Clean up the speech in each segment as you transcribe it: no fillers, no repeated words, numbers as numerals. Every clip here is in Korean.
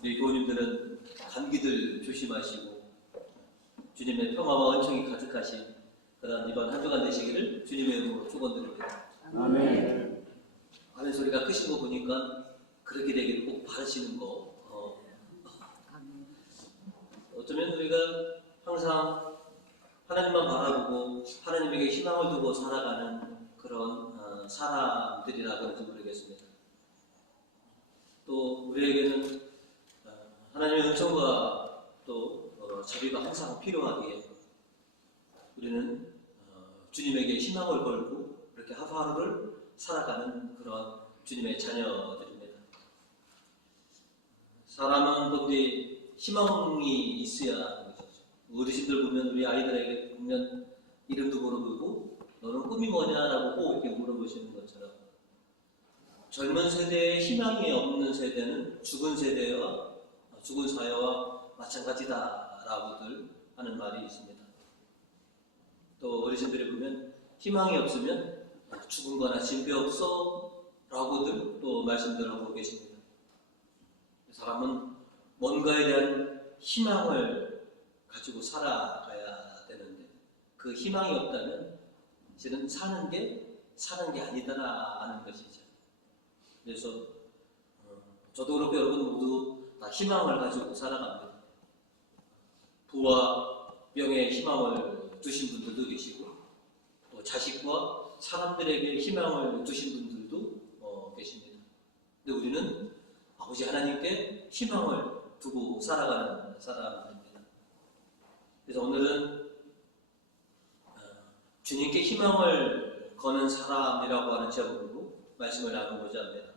우리 교우님들은 감기들 조심하시고 주님의 평화와 은총이 가득하신 그런 이번 한 주간 되시기를 주님의 이름으로 축원드립니다. 아멘. 하는 소리가 크신 거 보니까 그렇게 되기를 꼭 바라시는 거. 어쩌면 우리가 항상 하나님만 바라보고 하나님에게 희망을 두고 살아가는 그런 사람들이라 그런지 모르겠습니다. 또 우리에게는 하나님의 은총과 또 자비가 항상 필요하기에 우리는 주님에게 희망을 걸고 이렇게 하루하루를 살아가는 그런 주님의 자녀들입니다. 사람은 본디 희망이 있어야 하는 것이죠. 어르신들 보면 우리 아이들에게 보면 이름도 물어보고 너는 꿈이 뭐냐라고 꼭 이렇게 물어보시는 것처럼 젊은 세대에 희망이 없는 세대는 죽은 세대와 죽은 사회와 마찬가지다라고들 하는 말이 있습니다. 또 어르신들이 보면 희망이 없으면 죽은 거나 진배 없어 라고들 또 말씀들 하고 계십니다. 사람은 뭔가에 대한 희망을 가지고 살아가야 되는데 그 희망이 없다면 실은 사는 게 아니다라는 것이죠. 그래서 저도 그렇고 여러분 모두 다 희망을 가지고 살아갑니다. 부와 명예에 희망을 두신 분들도 계시고 또 자식과 사람들에게 희망을 두신 분들도 계십니다. 근데 우리는 아버지 하나님께 희망을 두고 살아가는 사람들입니다. 그래서 오늘은 주님께 희망을 거는 사람이라고 하는 제목으로 말씀을 나누고자 합니다.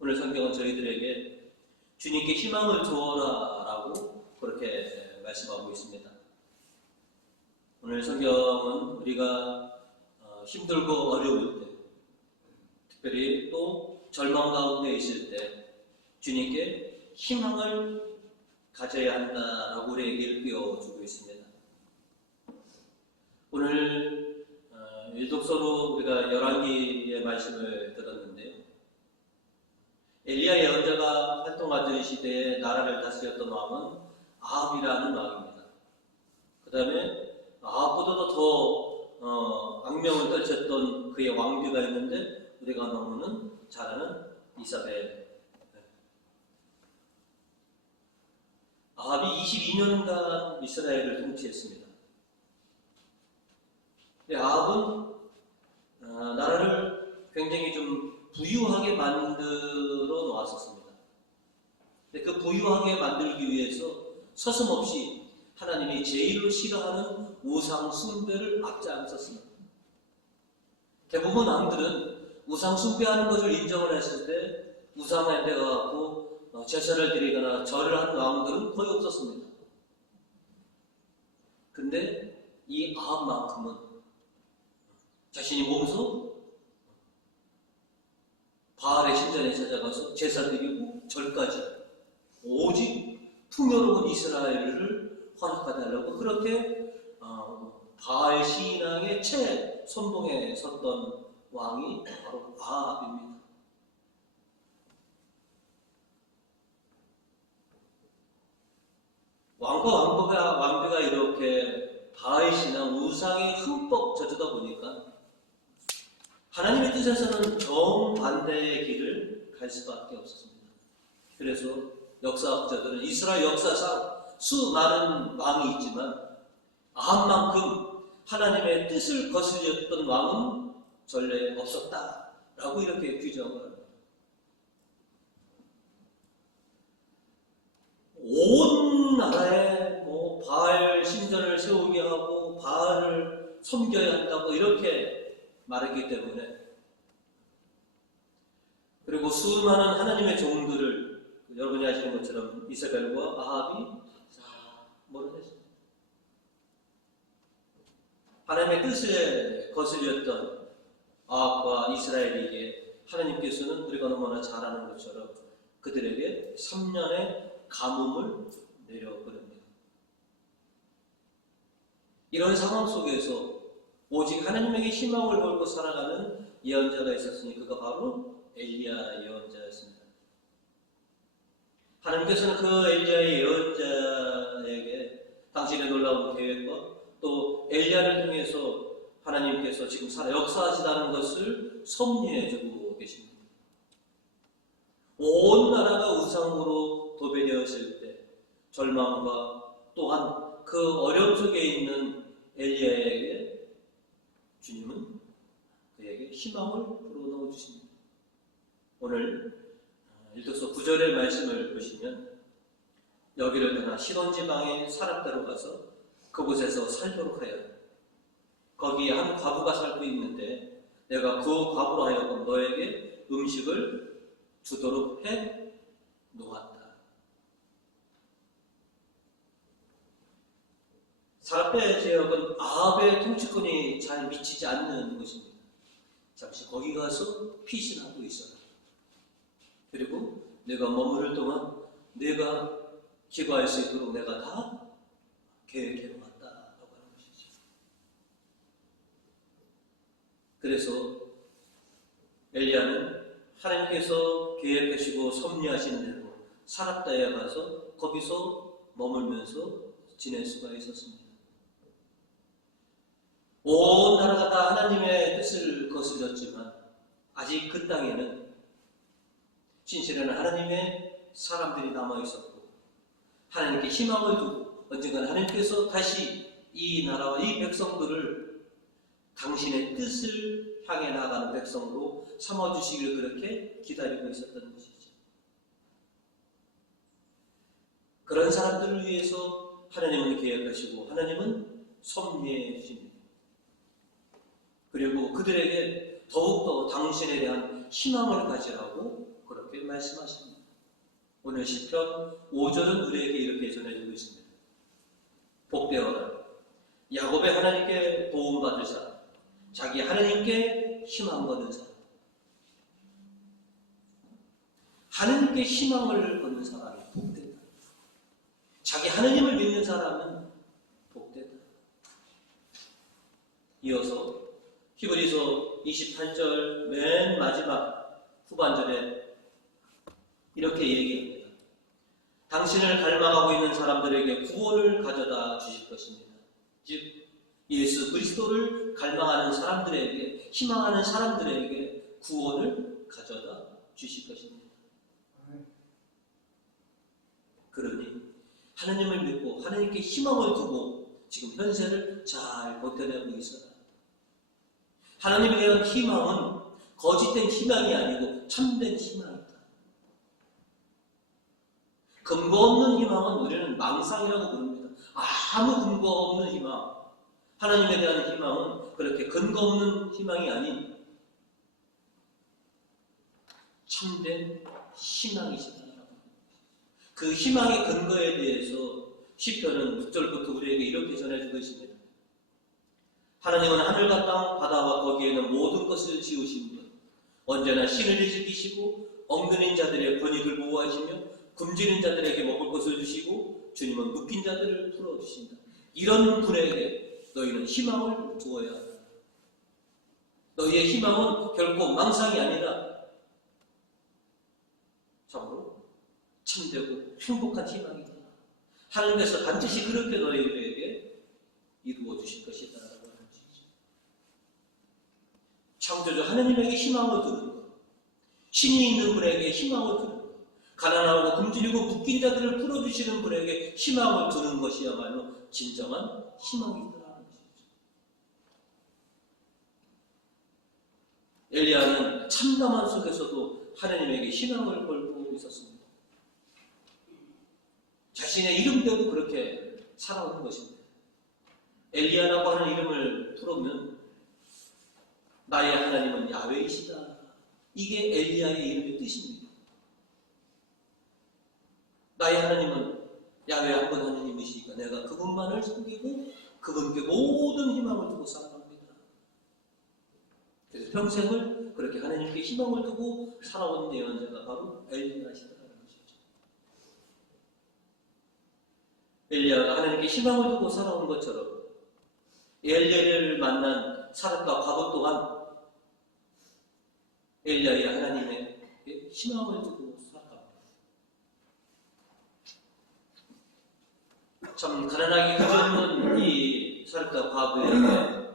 오늘 성경은 저희들에게 주님께 희망을 주어라 라고 그렇게 말씀하고 있습니다. 오늘 성경은 우리가 힘들고 어려울 때, 특별히 또 절망 가운데 있을 때 주님께 희망을 가져야 한다라고 우리에게 일깨워주고 있습니다. 오늘 일독서로 우리가 열왕기의 말씀을 들었는데요. 엘리야 예언자가 활동하던 시대에 나라를 다스렸던 왕은 아합이라는 왕입니다. 그 다음에 아합보다도 더 악명을 떨쳤던 그의 왕비가 있는데 우리가 너무는 잘 아는 이사벨. 아합이 22년간 이스라엘을 통치했습니다. 아합은 나라를 굉장히 좀 부유하게 만들어 놓았었습니다. 그 부유하게 만들기 위해서 서슴없이 하나님이 제일 싫어하는 우상 숭배를 앞장섰습니다. 대부분 왕들은 우상 숭배하는 것을 인정을 했을 때 우상에 대가고 제사를 드리거나 절을 하는 왕들은 거의 없었습니다. 근데 이 아합만큼은 자신이 몸소 바알의 신전에 찾아가서 제사 드리고 절까지 오직 풍요로운 이스라엘을 허락해달라고 그렇게 바알 신앙의 최선봉에 섰던 왕이 바로 아합입니다. 왕과 왕비가 이렇게 바알 신앙 우상에 흠뻑 젖어다 보니까 하나님의 뜻에서는 정반대의 길을 갈 수밖에 없었습니다. 그래서 역사학자들은 이스라엘 역사상 수많은 왕이 있지만 아합만큼 하나님의 뜻을 거스렸던 왕은 전례 없었다라고 이렇게 규정을 합니다. 온 나라에 바알 신전을 세우게 하고 바알을 섬겨야 한다고 이렇게 말했기 때문에 그리고 수많은 하나님의 종들을 여러분이 아시는 것처럼 이세벨과 아합이 몰아냈습니다. 하나님의 뜻에 거슬렸던 아합과 이스라엘에게 하나님께서는 우리가 너무나 잘 아는 것처럼 그들에게 3년의 가뭄을 내려버립니다. 이런 상황 속에서 오직 하나님에게 희망을 걸고 살아가는 예언자가 있었으니 그가 바로 엘리야 예언자였습니다. 하나님께서는 그 엘리야의 예언자에게 당신의 놀라운 계획과 또 엘리야를 통해서 하나님께서 지금 역사하시다는 것을 섭리해주고 계십니다. 온 나라가 우상으로 도배되었을 때 절망과 또한 그 어려움 속에 있는 엘리야에게 주님은 그에게 희망을 불어넣어 주십니다. 오늘 일독서 9절의 말씀을 보시면 여기를 떠나 시돈 지방의 사람대로 가서 그곳에서 살도록 하여 거기에 한 과부가 살고 있는데 내가 그 과부로 하여금 너에게 음식을 주도록 해 놓았다. 사랍의 지역은 아합의 통치권이 잘 미치지 않는 곳입니다. 잠시 거기 가서 피신하고 있어라. 그리고 내가 머무를 동안 내가 기거할 수 있도록 내가 다 계획해 놓았다라고 하는 것이죠. 그래서 엘리야는 하나님께서 계획하시고 섭리하신 대로 사랍다에 가서 거기서 머물면서 지낼 수가 있었습니다. 온 나라가 다 하나님의 뜻을 거스렸지만 아직 그 땅에는 진실한 하나님의 사람들이 남아있었고 하나님께 희망을 두고 언젠가 하나님께서 다시 이 나라와 이 백성들을 당신의 뜻을 향해 나아가는 백성으로 삼아주시기를 그렇게 기다리고 있었던 것이죠. 그런 사람들을 위해서 하나님은 계획하시고 하나님은 섭리해 주십니다. 그리고 그들에게 더욱더 당신에 대한 희망을 가지라고 그렇게 말씀하십니다. 오늘 시편 5절은 우리에게 이렇게 전해주고 있습니다. 복되어라 야곱의 하나님께 도움받을 사람, 자기 하나님께 희망 거는 사람. 하나님께 희망을 거는 사람이 복되다. 자기 하나님을 믿는 사람은 복되다. 이어서 히브리서 28절 맨 마지막 후반절에 이렇게 얘기합니다. 당신을 갈망하고 있는 사람들에게 구원을 가져다 주실 것입니다. 즉 예수 그리스도를 갈망하는 사람들에게, 희망하는 사람들에게 구원을 가져다 주실 것입니다. 그러니 하나님을 믿고 하나님께 희망을 두고 지금 현세를 잘 버텨내고 있어라. 하나님에 대한 희망은 거짓된 희망이 아니고 참된 희망이다. 근거 없는 희망은 우리는 망상이라고 부릅니다. 아무 근거 없는 희망. 하나님에 대한 희망은 그렇게 근거 없는 희망이 아닌 참된 희망이시다. 그 희망의 근거에 대해서 시편은 6절부터 우리에게 이렇게 전해주고 있습니다. 하나님은 하늘과 땅, 바다와 거기에 있는 모든 것을 지으신 분, 언제나 신을 지키시고 엉드는 자들의 권익을 보호하시며 굶주린 자들에게 먹을 것을 주시고 주님은 묶인 자들을 풀어주신다. 이런 분에게 너희는 희망을 두어야 한다. 너희의 희망은 결코 망상이 아니라 참으로 참되고 행복한 희망이다. 하나님께서 반드시 그렇게 너희들에게 이루어 주실 것이다. 라고 하는 것이죠. 창조주 하나님에게 희망을 두는 것, 신이 있는 분에게 희망을 두는 것, 가난하고 굶주리고 묶인 자들을 풀어주시는 분에게 희망을 두는 것이야말로 진정한 희망이다라는 것이죠. 엘리야는 참담한 속에서도 하나님에게 희망을 걸고 있었습니다. 자신의 이름대로 그렇게 살아오는 것입니다. 엘리야라고 하는 이름을 풀어보면 나의 하나님은 야훼이시다. 이게 엘리야의 이름의 뜻입니다. 나의 하나님은 야훼 한 분 하나님이시니까 내가 그분만을 섬기고 그분께 모든 희망을 두고 살아갑니다. 그래서 평생을 그렇게 하나님께 희망을 두고 살아온 예언자가 바로 엘리야시다라는 것이죠. 엘리야가 하나님께 희망을 두고 살아온 것처럼 엘리야를 만난 사람과 과부 또한 엘리야의 하나님의 희망을 두고 살아갑니다. 참 가난하기 그지없는 이 사렙다 과부에게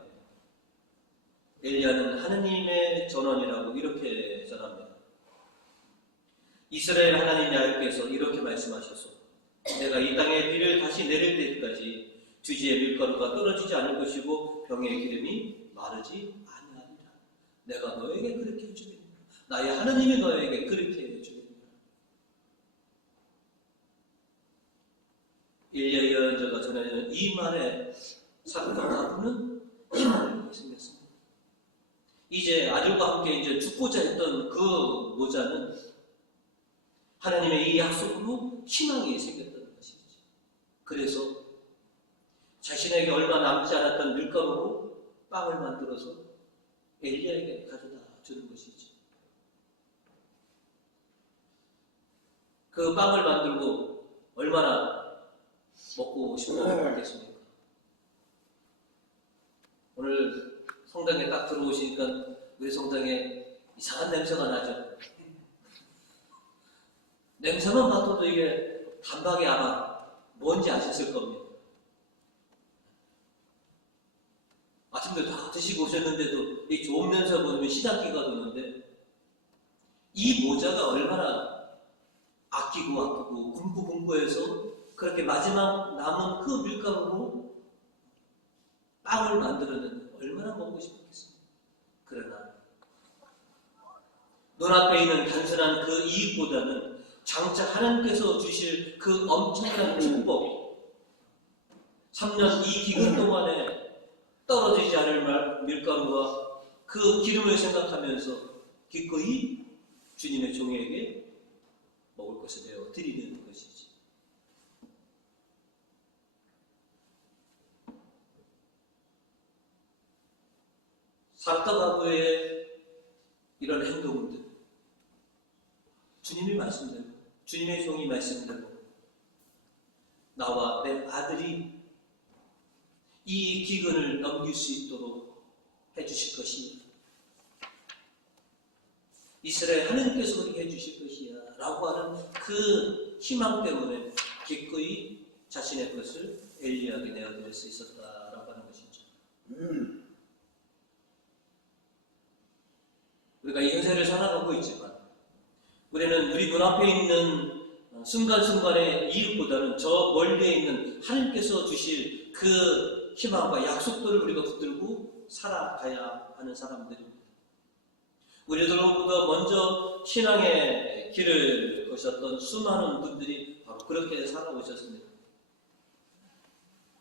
엘리야는 하느님의 전원이라고 이렇게 전합니다. 이스라엘 하나님 야훼께서 이렇게 말씀하셨소. 내가 이 땅에 비를 다시 내릴 때까지 주지의 밀가루가 떨어지지 않을 것이고 병의 기름이 마르지 아니하리라. 내가 너에게 그렇게 해주겠노라. 나의 하느님이 너에게 그렇게 해주겠노라. 엘리야 예언자가 전해주는 이 말에 사렙과 과부는 희망을 생겼습니다. 이제 아들과 함께 이제 죽고자 했던 그 모자는 하나님의 이 약속으로 희망이 생겼다는 것이죠. 그래서 자신에게 얼마 남지 않았던 밀가루로 빵을 만들어서 엘리야에게 가져다 주는 것이죠. 그 빵을 만들고 얼마나 먹고 싶었겠습니까? 오늘 성당에 딱 들어오시니까 우리 성당에 이상한 냄새가 나죠. 냄새만 맡아도 이게 단박에 아마 뭔지 아셨을 겁니다. 아침들 다 드시고 오셨는데도 이 좋은 냄새 보면 시장기가 도는데 이 모자가 얼마나 아끼고 공부해서 그렇게 마지막 남은 그 밀가루로 빵을 만들었는데 얼마나 먹고 싶었겠습니까? 그러나 눈앞에 있는 단순한 그 이익보다는 장차 하나님께서 주실 그 엄청난 축복, 3년 이 기간 동안에 떨어지지 않을 밀가루와 그 기름을 생각하면서 기꺼이 주님의 종에게 먹을 것을 내어 드리는 것이지. 사렙다 과부의 이런 행동들, 주님이 말씀대로, 주님의 종이 말씀대로 나와 내 아들이 이 기근을 넘길 수 있도록 해주실 것이야. 이스라엘 하나님께서 그렇게 해주실 것이야 라고 하는 그 희망 때문에 기꺼이 자신의 것을 엘리야에게 내어드릴 수 있었다라고 하는 것이죠. 우리가 이 현세를 살아가고 있지만 우리는 우리 눈앞에 있는 순간순간의 이익보다는 저 멀리에 있는 하나님께서 주실 그 희망과 약속들을 우리가 붙들고 살아가야 하는 사람들입니다. 우리들보다 먼저 신앙의 길을 거셨던 수많은 분들이 바로 그렇게 살아오셨습니다.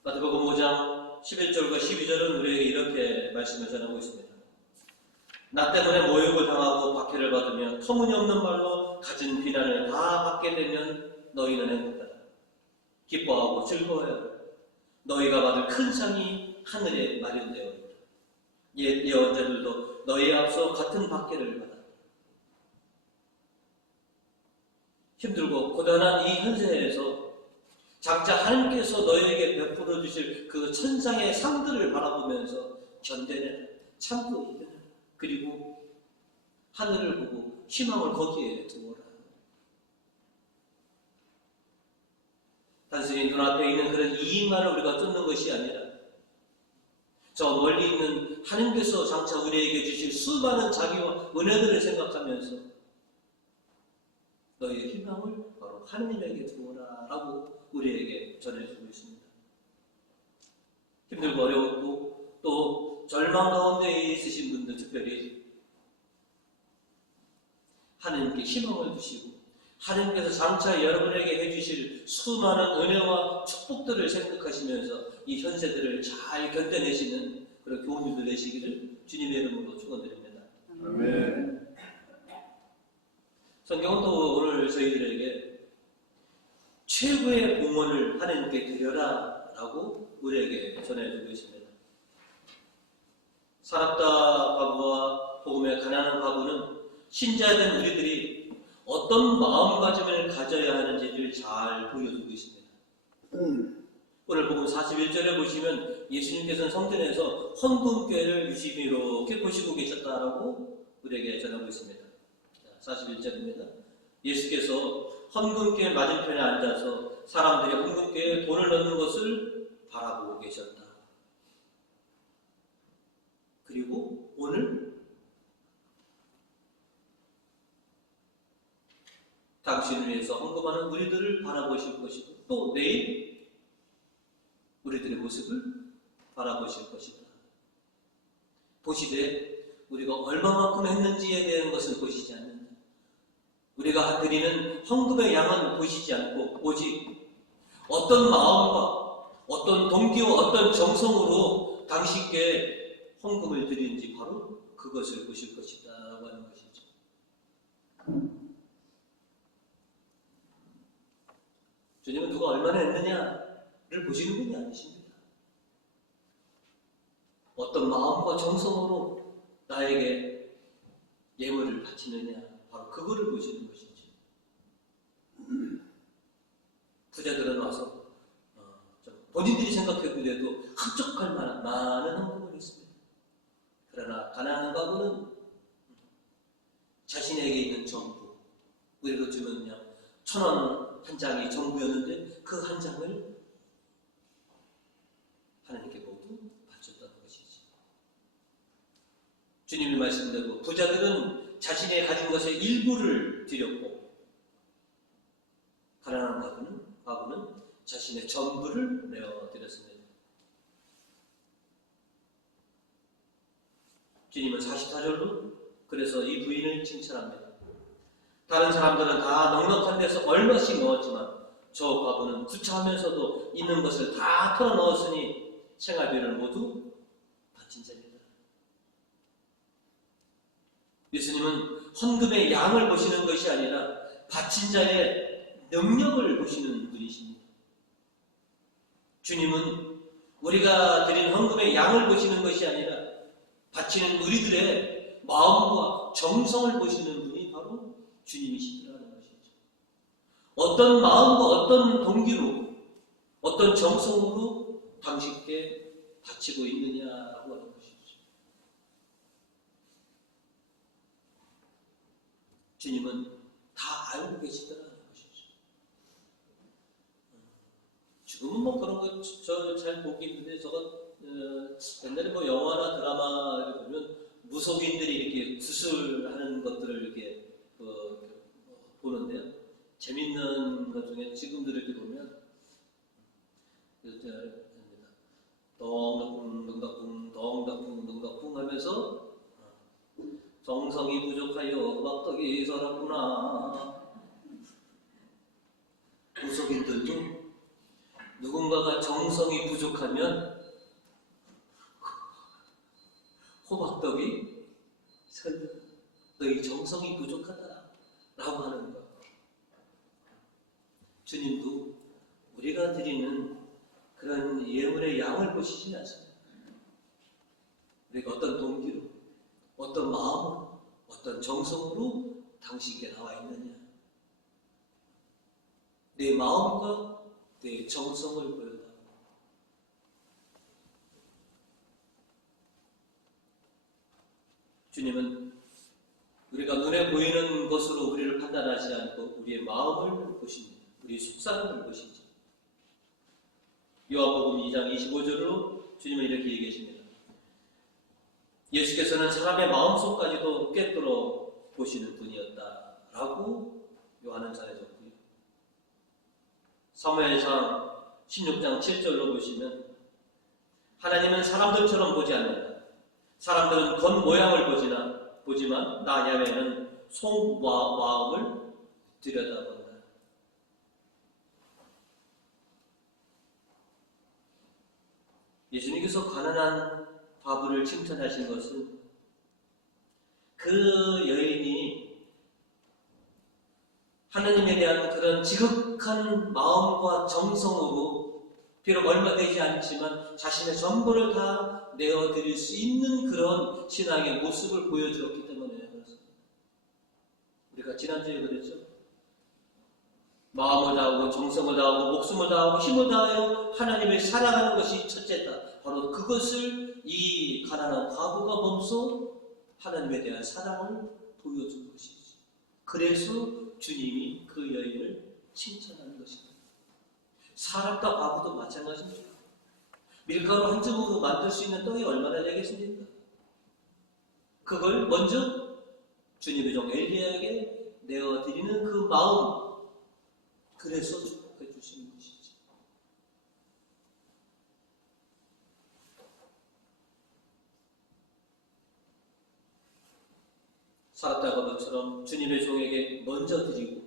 마태복음 5장 11절과 12절은 우리에게 이렇게 말씀을 전하고 있습니다. 나 때문에 모욕을 당하고 박해를 받으며 터무니없는 말로 가진 비난을 다 받게 되면 너희는 행복하다. 기뻐하고 즐거워하라. 너희가 받을 큰 상이 하늘에 마련되어 있다. 옛 예언자들도 너희에 앞서 같은 박해를 받았다. 힘들고 고단한 이 현세에서 장차 하나님께서 너희에게 베풀어 주실 그 천상의 상들을 바라보면서 견뎌내라. 참고 이겨내라. 그리고 하늘을 보고 희망을 거기에 두어라. 단순히 눈앞에 있는 그런 이익만을 우리가 쫓는 것이 아니라 저 멀리 있는 하나님께서 장차 우리에게 주실 수많은 자비와 은혜들을 생각하면서 너희의 희망을 바로 하나님에게 두어라 라고 우리에게 전해주고 있습니다. 힘들고 어려웠고 또 절망 가운데 있으신 분들 특별히 하나님께 희망을 주시고 하나님께서 장차 여러분에게 해주실 수많은 은혜와 축복들을 생각하시면서 이 현세들을 잘 견뎌내시는 그런 교훈들 되시기를 주님의 이름으로 축원드립니다. 아멘. 성경은 또 오늘 저희들에게 최고의 봉헌을 하나님께 드려라 라고 우리에게 전해주고 있습니다. 사렙다 과부와 복음의 가난한 과부는 신자된 우리들이 어떤 마음가짐을 가져야 하는지를 잘 보여주고 있습니다. 오늘 복음 41절에 보시면 예수님께서는 성전에서 헌금궤를 유심히 이렇게 보시고 계셨다라고 우리에게 전하고 있습니다. 41절입니다. 예수께서 헌금교회 맞은편에 앉아서 사람들이 헌금교회에 돈을 넣는 것을 바라보고 계셨다. 그리고 오늘 당신을 위해서 헌금하는 우리들을 바라보실 것이고 또 내일 우리들의 모습을 바라보실 것이다. 보시되 우리가 얼마만큼 했는지에 대한 것을 보시지 않는다. 우리가 드리는 헌금의 양은 보시지 않고 오직 어떤 마음과 어떤 동기와 어떤 정성으로 당신께 헌금을 드리는지 바로 그것을 보실 것이다 라고 하는 것이죠. 주님은 누가 얼마나 했느냐를 보시는 분이 아니십니다. 어떤 마음과 정성으로 나에게 예물을 바치느냐, 바로 그거를 보시는 것이죠. 부자들은 와서 본인들이 생각해도 흡족할 만한 많은 헌금을 했습니다. 그러나 가난한 가구는 자신에게 있는 전부, 우리로 치면 그냥 1,000원 한 장이 전부였는데 그 한 장을 하나님께 모두 바쳤던 것이지. 주님의 말씀대로 부자들은 자신의 가진 것의 일부를 드렸고 가난한 가구는 자신의 전부를 내어드렸습니다. 주님은 44절로 그래서 이 부인을 칭찬합니다. 다른 사람들은 다 넉넉한 데서 얼마씩 넣었지만 저 과부는 구차하면서도 있는 것을 다 털어 넣었으니 생활비를 모두 바친 자입니다. 예수님은 헌금의 양을 보시는 것이 아니라 바친 자의 능력을 보시는 분이십니다. 주님은 우리가 드린 헌금의 양을 보시는 것이 아니라 바치는 우리들의 마음과 정성을 보시는 분이 바로 주님이시라는 것이죠. 어떤 마음과 어떤 동기로 어떤 정성으로 당신께 바치고 있느냐라고 하는 것이죠. 주님은 다 알고 계시더라는 것이죠. 지금은 뭐 그런 거 저 잘 보기 힘든데 저거 옛날에 뭐 영화나 드라마를 보면 무속인들이 이렇게 구슬하는 것들을 이렇게 보는데요. 재밌는 것 중에 지금도 이렇게 보면 덩덕쿵 하면서 정성이 부족하여 막덕이 서럽구나. 무속인들도 누군가가 정성이 부족하면 호박떡이 너희 정성이 부족하다 라고 하는 것. 주님도 우리가 드리는 그런 예물의 양을 보시지 않습니다. 우리가 어떤 동기로, 어떤 마음으로, 어떤 정성으로 당신께 나와 있느냐. 내 마음과 내 정성을 보여달라. 주님은 우리가 눈에 보이는 것으로 우리를 판단하지 않고 우리의 마음을 보십니다. 우리의 속사람을 보시죠. 요한복음 2장 25절로 주님은 이렇게 얘기하십니다. 예수께서는 사람의 마음속까지도 꿰뚫어 보시는 분이었다라고 요한은 전해졌고요. 사무엘상 16장 7절로 보시면 하나님은 사람들처럼 보지 않는다. 사람들은 겉모양을 보지만 나 야훼는 속마음을 들여다본다. 예수님께서 가난한 과부를 칭찬하신 것은 그 여인이 하나님에 대한 그런 지극한 마음과 정성으로 비록 얼마 되지 않지만 자신의 전부를 다 내어드릴 수 있는 그런 신앙의 모습을 보여주었기 때문에 그렇습니다. 우리가 지난주에 그랬죠. 마음을 다하고 정성을 다하고 목숨을 다하고 힘을 다하여 하나님을 사랑하는 것이 첫째다. 바로 그것을 이 가난한 과부가 범써 하나님에 대한 사랑을 보여준 것이지. 그래서 주님이 그 여인을 칭찬하는 것입니다. 사람과 과부도 마찬가지입니다. 밀가루 한 줌으로 만들 수 있는 떡이 얼마나 되겠습니까? 그걸 먼저 주님의 종 엘리야에게 내어드리는 그 마음, 그래서 축복해 주시는 것이죠. 사랍다 과부처럼 주님의 종에게 먼저 드리고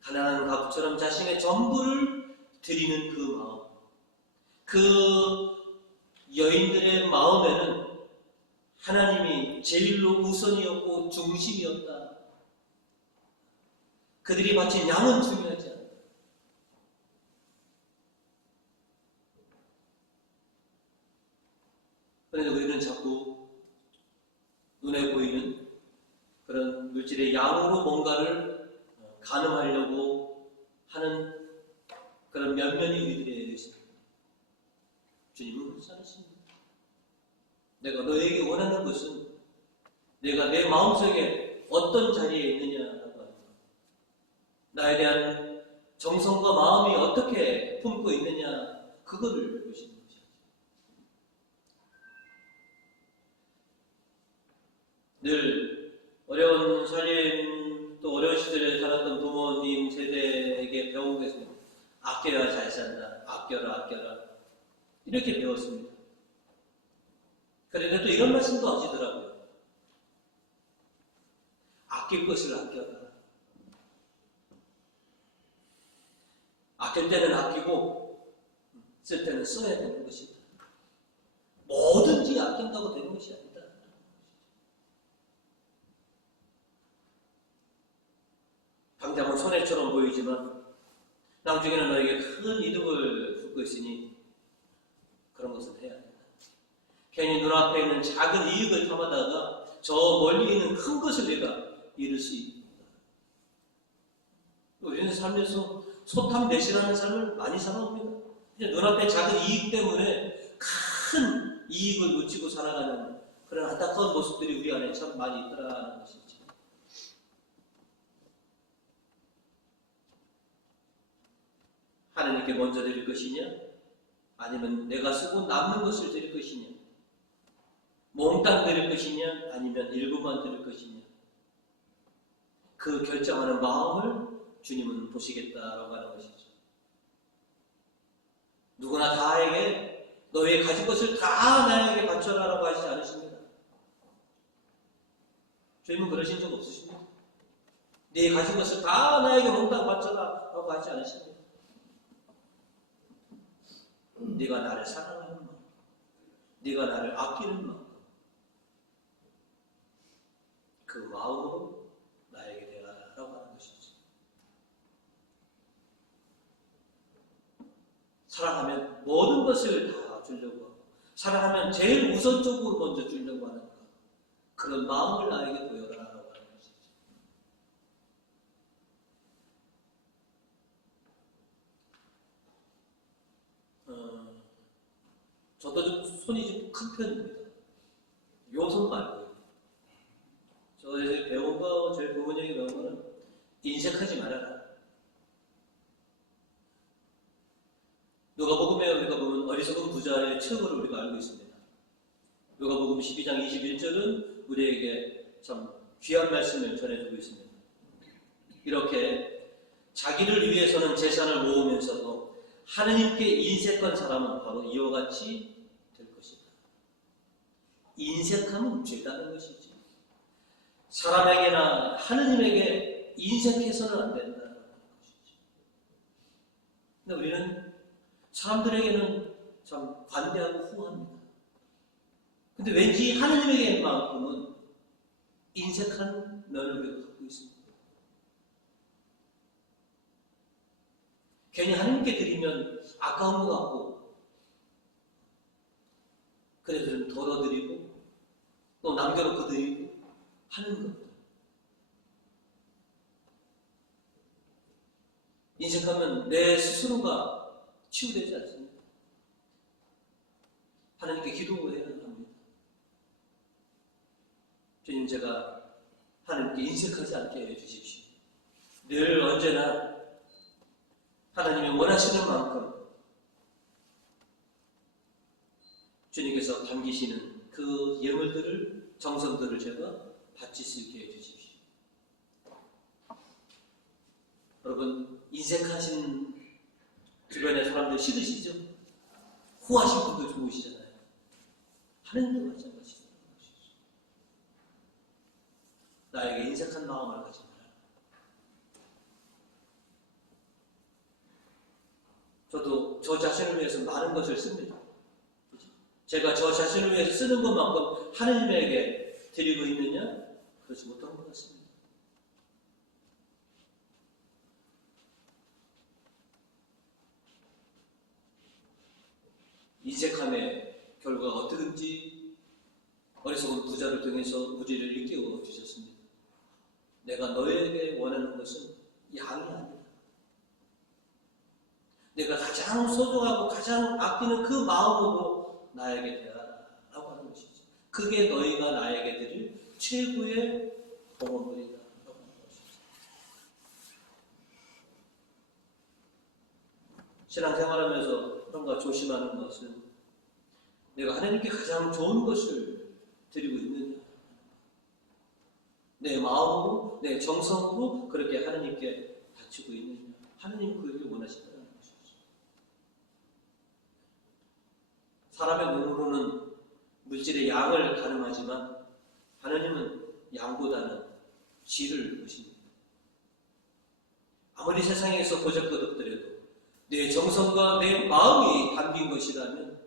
가난한 과부처럼 자신의 전부를 드리는 그 마음, 그 여인들의 마음에는 하나님이 제일로 우선이었고 중심이었다. 그들이 바친 양은 중요하지 않다. 그런데 우리는 자꾸 눈에 보이는 그런 물질의 양으로 뭔가를 가늠하려고 하는 그런 면면이 우리들에게 있습니다. 주님은 그렇지 않으십니다. 내가 너에게 원하는 것은 내가 내 마음속에 어떤 자리에 있느냐라고 합니다. 나에 대한 정성과 마음이 어떻게 품고 있느냐, 그거를 보시는 것이죠. 늘 어려운 살림, 또 어려운 시절에 살았던 부모님 세대에게 배우고 계십니다. 아껴야 잘 산다. 아껴라, 아껴라. 이렇게 배웠습니다. 그런데 또 이런 말씀도 하시더라고요. 아낄 것을 아껴라. 아낄 때는 아끼고 쓸 때는 써야 되는 것이다. 뭐든지 아낀다고 되는 것이 아니다. 당장은 손해처럼 보이지만 나중에는 너에게 큰 이득을 줄 것이니 그런 것은 해야 한다. 괜히 눈앞에 있는 작은 이익을 탐하다가 저 멀리 있는 큰 것을 내가 이룰 수 있다. 우리는 삶에서 소탐대신하는 삶을 많이 살아옵니다. 눈앞에 작은 이익 때문에 큰 이익을 놓치고 살아가는 그런 안타까운 모습들이 우리 안에 참 많이 있더라는 것이죠. 하나님께 먼저 드릴 것이냐? 아니면 내가 쓰고 남는 것을 드릴 것이냐? 몽땅 드릴 것이냐? 아니면 일부만 드릴 것이냐? 그 결정하는 마음을 주님은 보시겠다라고 하는 것이죠. 누구나 다에게 너의 가진 것을 다 나에게 바쳐라라고 하시지 않으십니다. 주님은 그러신 적 없으십니다. 네 가진 것을 다 나에게 몽땅 바쳐라라고 하지 않으십니다. 네가 나를 사랑하는 마음, 네가 나를 아끼는 마음, 그 마음으로 나에게 대하라고 하는 것이죠. 사랑하면 모든 것을 다 주려고 하고, 사랑하면 제일 우선적으로 먼저 주려고 하는 것, 그런 마음을 나에게 보여라라고 하는 것이죠. 저도 좀 손이 좀 큰 편입니다. 요 손 말고. 저에게 배운 거, 저희 부모님이 배운 거는 인색하지 말아라. 누가복음에 우리가 보면 어리석은 부자의 체험을 우리가 알고 있습니다. 누가복음 12장 21절은 우리에게 참 귀한 말씀을 전해주고 있습니다. 이렇게 자기를 위해서는 재산을 모으면서도 하느님께 인색한 사람은 바로 이와 같이 될 것이다. 인색하면 죄다는 것이지. 사람에게나 하느님에게 인색해서는 안 된다는 것이죠. 근데 우리는 사람들에게는 참 관대하고 후합니다. 근데 왠지 하느님에게만큼은 인색한 면을 우리가 갖고 있습니다. 괜히 하느님께 드리면 아까운 것 같고, 그래서 좀 덜어드리고, 또 남겨놓고 드리고 하는 것들. 인색하면 내 스스로가 치유되지 않습니다. 하나님께 기도해야 합니다. 주님, 제가 하나님께 인색하지 않게 해주십시오. 늘 언제나 하나님이 원하시는 만큼 주님께서 담기시는 그 예물들을, 정성들을 제가 바칠 수 있게 해주십시오. 여러분, 인색하신 주변의 사람들 싫으시죠? 호하신 분들 좋으시잖아요. 하나님도 마찬가지입니다. 나에게 인색한 마음을 가지 마라. 저도 저 자신을 위해서 많은 것을 씁니다. 제가 저 자신을 위해서 쓰는 것만큼 하나님에게 드리고 있느냐? 그렇지 못한 것 같습니다. 인색함의 결과가 어떻든지 어리석은 부자를 통해서 우리를 일깨워 주셨습니다. 내가 너에게 원하는 것은 양이 아니다. 내가 가장 소중하고 가장 아끼는 그 마음으로 나에게 대하라 라고 하는 것이죠. 그게 너희가 나에게 드릴 최고의 봉헌물이다 라고 하는 것이죠. 신앙생활하면서 그런가 조심하는 것은 내가 하나님께 가장 좋은 것을 드리고 있느냐, 내 마음으로, 내 정성으로 그렇게 하나님께 바치고 있느냐, 하나님은 그렇게 원하신다는 것이죠. 사람의 몸으로는 물질의 양을 가늠하지만 하나님은 양보다는 질을 보십니다. 아무리 세상에서 거적거덕더라도 내 정성과 내 마음이 담긴 것이라면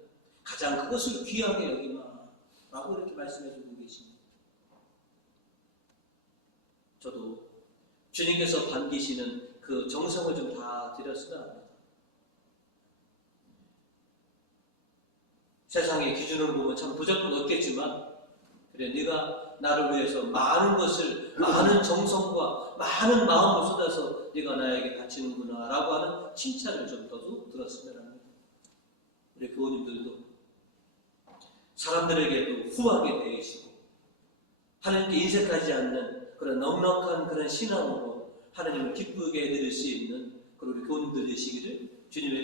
가장 그것을 귀하게 여기마 라고 이렇게 말씀해주고 계십니다. 저도 주님께서 담기시는 그 정성을 좀 다 드렸으면 합니다. 세상의 기준으로 보면 참 부족은 없겠지만 그래 네가 나를 위해서 많은 것을, 많은 정성과 많은 마음을 쏟아서 네가 나에게 바치는구나 라고 하는 칭찬을 좀 더도 들었으면 합니다. 우리 교우님들도 사람들에게도 후하게 대하시고 하나님께 인색하지 않는 그런 넉넉한 그런 신앙으로 하나님을 기쁘게 해드릴 수 있는 그런 우리 교우님들 되시기를 주님의